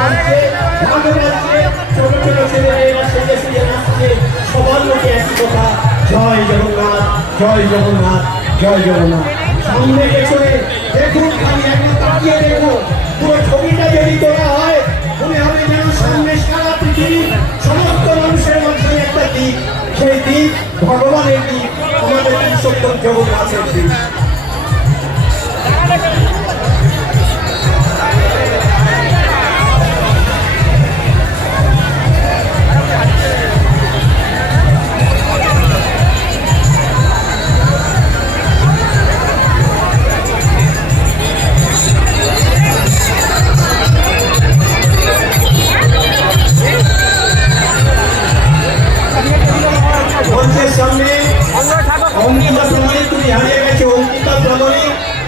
বাজছে, ঢাক বাজছে, ছোট ছোট ছেলেমেয়েরা সেজে সেজে নাচছে, সবার মুখে একই কথা, জয় জগন্নাথ, জয় জগন্নাথ, জয় জগন্নাথ। সামনে পেছনে দেখুন, খালি একবার তাকিয়ে দেখুন, পুরো ছবিটা যদি তোলা হয় মনে হবে যেন সামনে সারা পৃথিবীর সমস্ত মানুষের মাঝখানে একটা দ্বীপ, সেই দ্বীপ ভগবানের দ্বীপ, আমাদের পুরুষোত্তম জগন্নাথের দ্বীপ।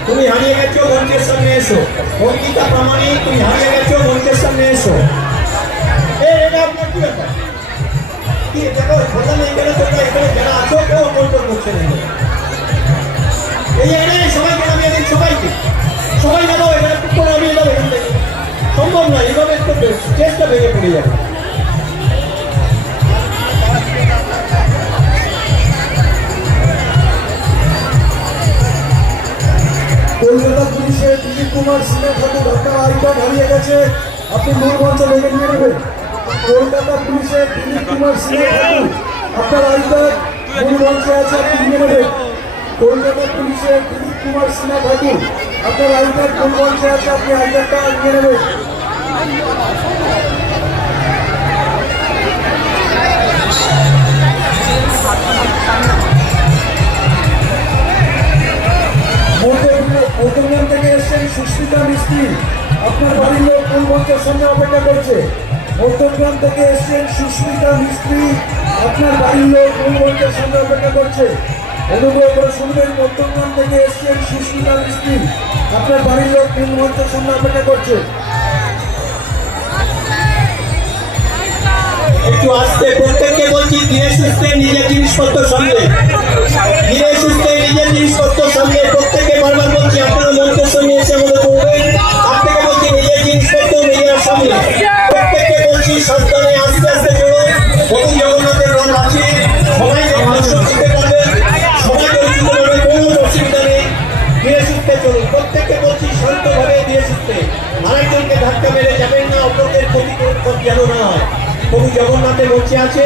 তুমি হারিয়ে গেছো, মঞ্চের সামনে এসো। অঙ্কিতা প্রামাণিক, তুমি হারিয়ে গেছো, মঞ্চের সামনে এসো। এটা আপনার কি ব্যাপার? কি দেখো, কথা নেই কেন? তোমরা এখানে যারা আছো কেউ কন্ট্রোল করছে না। এই এখানে সবাইকে নামিয়ে দিন, সবাইকে, সবাই নামাও এখানে, পুত্র নামিয়ে যাবে এখান থেকে। সম্ভব নয়, এভাবে একটু চেষ্টা ভেঙে পড়ে যাবে। কলকাতা পুলিশের দিলীপ কুমার সিনহা ঠাকুর আপনার আই কার্ড হারিয়ে গেছে, আপনি মূল মঞ্চ ভেঙে নিয়ে নেবেন। কলকাতা পুলিশের দিলীপ কুমার সিনহা ঠাকুর আপনার আই কার্ড মূল মঞ্চে আছে, আপনি নিয়ে নেবেন। কলকাতা পুলিশের দিলীপ কুমার সিনহা ঠাকুর আপনার আই কার্ড মূল মঞ্চে আছে, আপনি আই কার্ডটা নিয়ে নেবেন। মধ্যগ্রাম থেকে এসছেন সুস্মিতা মিস্ত্রি, আপনার বাড়ির লোক মূল মঞ্চের সামনে অপেক্ষা করছে। মধ্যগ্রাম থেকে এসছেন সুস্মিতা মিস্ত্রি, আপনার বাড়ির লোক মূল মঞ্চের সামনে অপেক্ষা করছে। অনুগ্রহ করে শুনবেন, মধ্যগ্রাম থেকে এসছেন সুস্মিতা মিস্ত্রি, আপনার বাড়ির লোক মূল মঞ্চের সামনে অপেক্ষা করছে। একটু আসতে, প্রত্যেককে বলছি ধীরে সুস্থে নিজের জিনিসপত্র সামনে, ধীরে সুস্থে নিজের জিনিসপত্র সামনে। প্রত্যেককে বারবার বলছি আপনারা মঞ্চের সামনে এসে আমাদের করবেন। আপনাকে বলছি নিজের জিনিসপত্র নিজের সামনে। প্রত্যেককে বলছি সাবধানে আস্তে আস্তে চলুন। প্রভু জগন্নাথের রথ আছে, সবাই দর্শন দিতে পারবেন, সবাই পরিচিত হবে, কোনো অসুবিধা নেই। ধীরে সুস্থে চলুন, প্রত্যেককে বলছি শান্তভাবে ধীরে সুস্থে। আরেকজনকে ধাক্কা মেরে যাবেন না, অপরদের ক্ষতি যেন না হয়। প্রভু জগন্নাথের মঞ্চে আছে।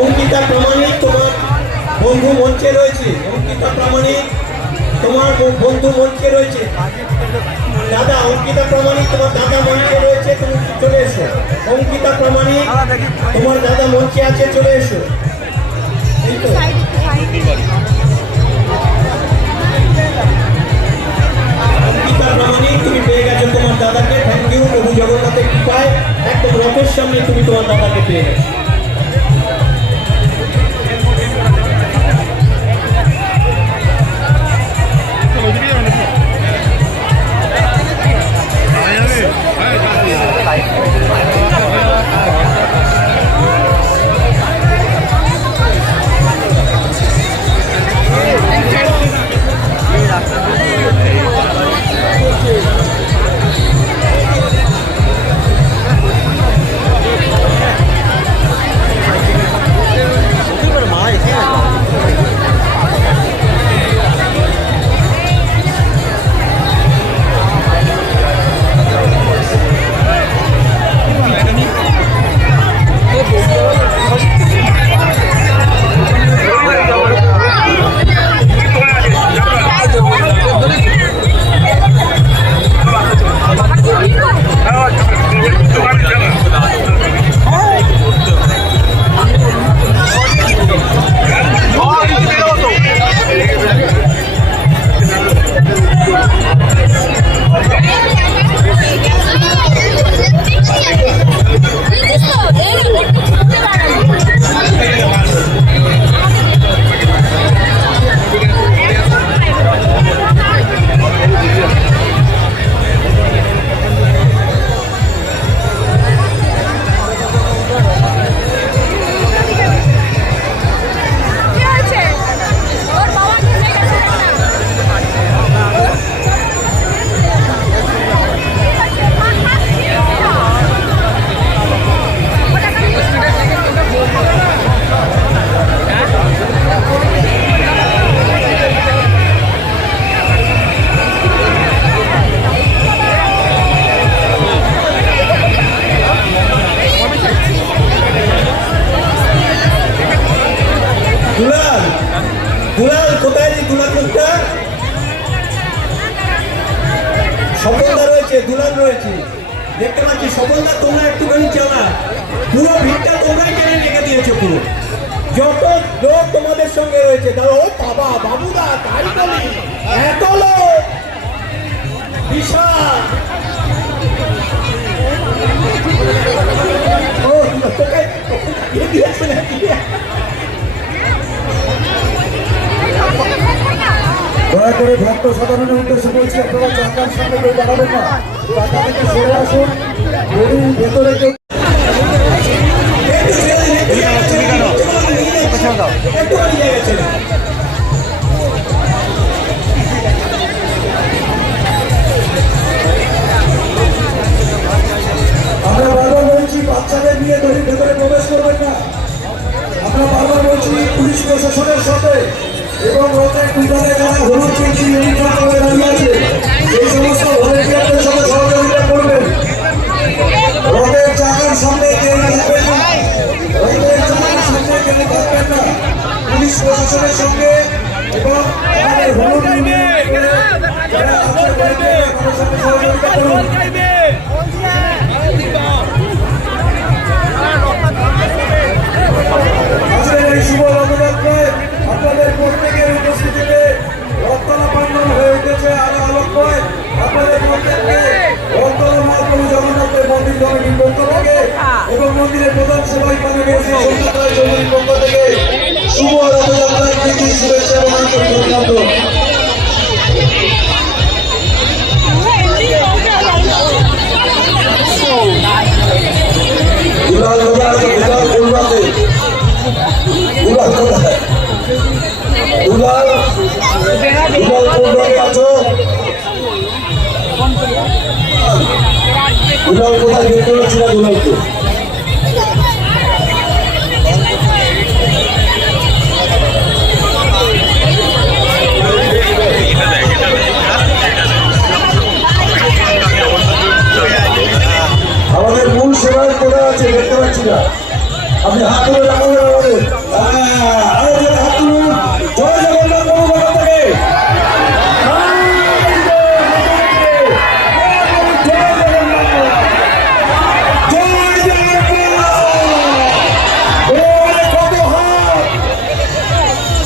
অঙ্কিতা প্রামাণিক তোমার বন্ধু মঞ্চে রয়েছে। অঙ্কিতা প্রামাণিক তোমার বন্ধু মঞ্চে রয়েছে। দাদা অঙ্কিতা প্রামাণিক তোমার দাদা মঞ্চে রয়েছে, তুমি চলে এসো। অঙ্কিতা প্রামাণিক তোমার দাদা মঞ্চে আছে, চলে এসো। অঙ্কিতা প্রামাণিক তুমি পেয়ে গেছো তোমার দাদাকে, থ্যাংক ইউ। প্রভু জগন্নাথের কৃপায় একদম রথের সামনে তুমি তোমার দাদাকে পেয়ে গেছো। দুলাল কোথায় যে দুলাল লোকটা? সফলদা রয়েছে, দুলাল রয়েছে, দেখতে পাচ্ছি। সফলদা তোমরা একটুখানি চালা, পুরো ভিড়টা তোমরাই টেনে রেখে দিয়েছো। পুরো যত লোক তোমাদের সঙ্গে রয়েছে, দাঁড়ো বাবা, বাবুদা, তাই বলি, এত লোক বিশাল। ও তোকে দিয়েছে নাকি? দয়া করে ভক্ত সাধারণের উদ্দেশ্যে বলছি, আপনারা চাকার সামনে কেউ দাঁড়াবেন না, চাকা থেকে সরে আসুন। যদি ভেতরে কেউ আমরা বারবার বলছি বাচ্চাদের নিয়ে দড়ির ভেতরে প্রবেশ করবেন না। আমরা বারবার বলছি পুলিশ প্রশাসনের সাথে এবং রথের দুধারে যারা হলুদ চিঠি ইউনিফর্ম করে দাঁড়িয়ে আছে এই সমস্ত ভলেন্টিয়ারদের সাথে সহযোগিতা করবেন। রথের চাকার সামনে কেউ থাকবেন না, রথের চাকার সামনে কেউ থাকবেন না। পুলিশ প্রশাসনের সঙ্গে এবং আমাদের হলুদ ইউনিফর্ম যারা আছে ভলেন্টিয়ার তাদের সাথে সহযোগিতা করুন। আজকের এই শুভ রথযাত্রায় আপনাদের প্রত্যেকের উপস্থিতিতে রথতলা পান্ডন হয়ে উঠেছে আরো আলোকময়। আপনাদের প্রত্যেককে রথতলা মহাপ্রভু জগন্নাথের মন্দির কমিটির পক্ষ থেকে এবং মন্দিরের প্রধান সেবাই কমিটির কমিটির পক্ষ থেকে শুভ রথযাত্রার প্রীতি শুভেচ্ছা এবং আন্তরিক অভিনন্দন। দুলাল দুলাল দুলাল দুলাতে দুলাল কোথায়? দুলাল দুলাল কোথায় আছো? দুলাল কোথায় বের করেছিল? দুলালকে আমাদের মূল সেবায় কোথায় আছে দেখতে পাচ্ছি না। আপনি হাত তুলে রাখবেন আমাদের, আরো জোরে হাত তুলুন। জয় জগন্নাথ প্রভু বাবা থেকে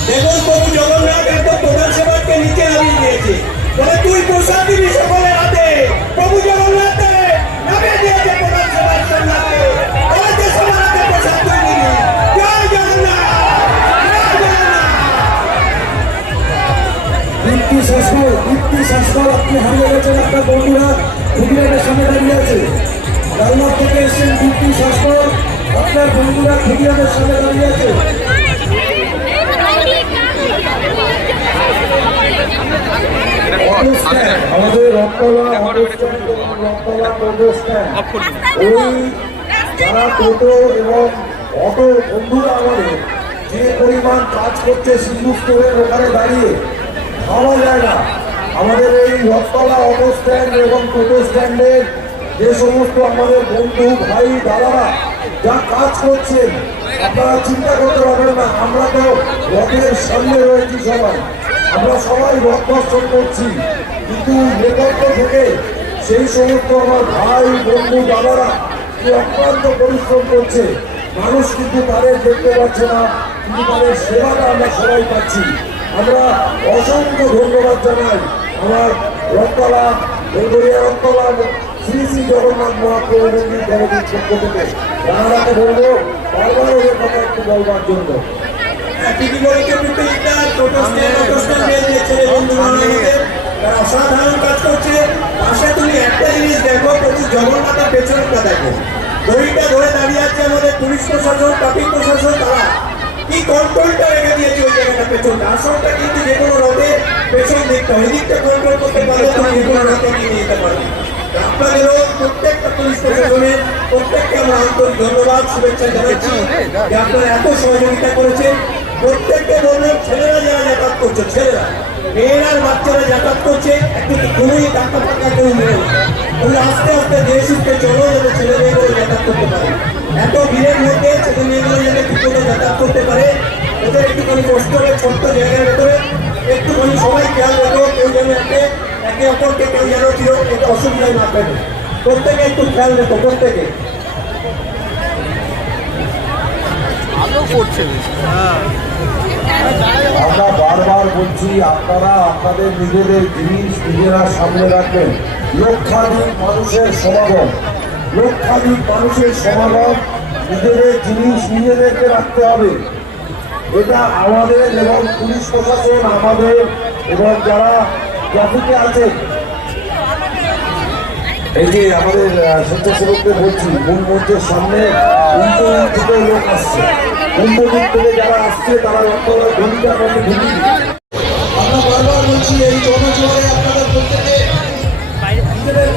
দেখুন, প্রভু জগন্নাথ একদম প্রধান সেবককে নিচে নামিয়ে দিয়েছে, বলে তুই প্রসাদ দিবি সকলের হাতে। প্রভু জগন্নাথ নামিয়ে দিয়েছে প্রধান সেবক সামনে, বলেছে সবার হাতে প্রসাদ তুই দিবি। জয় জগন্নাথ, জয় জগন্নাথ। দীপ্তি শাস্ত্র আপনি হারিয়ে গেছেন। আপনার বন্ধুরা খুদিরাটের সামনে দাঁড়িয়ে আছে। রান্নার থেকে এসেছেন দীপ্তি শাস্ত্র, আপনার বন্ধুরা খুদিরাটের সামনে দাঁড়িয়ে আছে। আমাদের রথতলা অটোস্ট্যান্ড এবং রথতলা টোটোস্ট্যান্ড, ওই যারা টোটো এবং অটো বন্ধুরা আমাদের যে পরিমাণ কাজ করছে সিন্ধু স্টোরের ওখানে দাঁড়িয়ে ভাবা যায় না। আমাদের এই রথতলা অটো স্ট্যান্ড এবং টোটো স্ট্যান্ডের যে সমস্ত আমাদের বন্ধু ভাই দাদারা যা কাজ করছেন আপনারা চিন্তা করতে পারবেন না। আমরা তো রথের সামনে রয়েছি, সবাই আমরা সবাই রথ দর্শন করছি, কিন্তু নেপথ্য থেকে সেই সমস্ত আমার ভাই বন্ধু দাদারা যে অক্লান্ত পরিশ্রম করছে, মানুষ কিন্তু তাদের দেখতে পাচ্ছে না, কিন্তু তাদের সেবাটা আমরা সবাই পাচ্ছি। আমরা অসংখ্য ধন্যবাদ জানাই আমার রথতলা বেলগড়িয়া রথতলা শ্রী শ্রী জগন্নাথ মহাপ্রভু মন্দির কমিটির পক্ষ থেকে। রানাদাকে বলবো বারবার ওদের কথা একটু বলবার জন্য। ঠিকই বলেছে, কিন্তু এটা টোটো স্ট্যান্ড, অটো স্ট্যান্ডের যে ছেলে বন্ধুরা আমাদের, তারা অসাধারণ কাজ করছে। পাশে তুমি একটা জিনিস দেখো, প্রতি জগন্নাথের পেছনটা দেখো, দড়িটা ধরে দাঁড়িয়ে আছে আমাদের পুলিশ প্রশাসন, ট্রাফিক প্রশাসন। তারা কি কন্ট্রোলটা রেখে দিয়েছে ওই জায়গাটা পেছনটা। আসলটা কিন্তু যে কোনো রথে পেছন দিকটা, ওই দিকটা কন্ট্রোল করতে পারলে তুমি যে কোনো রথে নিয়ে যেতে পারবে। আপনাদেরও প্রত্যেকটা পুলিশ প্রশাসনের প্রত্যেককে আমরা আন্তরিক ধন্যবাদ শুভেচ্ছা জানাচ্ছি যে আপনারা এত সহযোগিতা করেছেন। প্রত্যেককে বললাম, ছেলেরা যারা যাতায়াত করছে, ছেলেরা, মেয়েরা আর বাচ্চারা যাতায়াত করছে, একটু কোনোই টাকা ফাঁকা করে নেই, তোমরা আস্তে আস্তে দেশ সুস্থে চলো, যাতে ছেলে মেয়েগুলো যাতায়াত করতে পারে। এত ভিড়ের মধ্যে ছেলে মেয়েগুলো যাতে ঠিক মতো যাতায়াত করতে পারে, ওদের একটুখানি কষ্ট হবে ছোট্ট জায়গার ভেতরে একটুখানি সবাই খেয়াল রেখো, কেউ যেন একে অপরকে কেউ যেন অসুবিধায় না পেবে। প্রত্যেকে একটু খেয়াল রেখো, প্রত্যেকে। আমরা বারবার বলছি, আপনারা আপনাদের নিজেদের জিনিস নিজেরা সামনে রাখবেন। লক্ষাধিক মানুষের সমাগম, লক্ষাধিক মানুষের সমাগম, নিজেদের জিনিস নিজেদেরকে রাখতে হবে। এটা আমাদের এবং পুলিশ প্রশাসন আমাদের এবং যারা ট্রাফিকে আছেন, এই যে আমাদের স্বেচ্ছাসেবকদের বলছি, মূল মঞ্চের সামনে উল্টো দিক থেকে লোক আসছে, উল্টো দিক থেকে যারা আসছে তারা রক্তদান ভূমিকা করতে ভূমি। আমরা বারবার বলছি, এই জনজোয়ারে আপনাদের প্রত্যেকে নিজেদের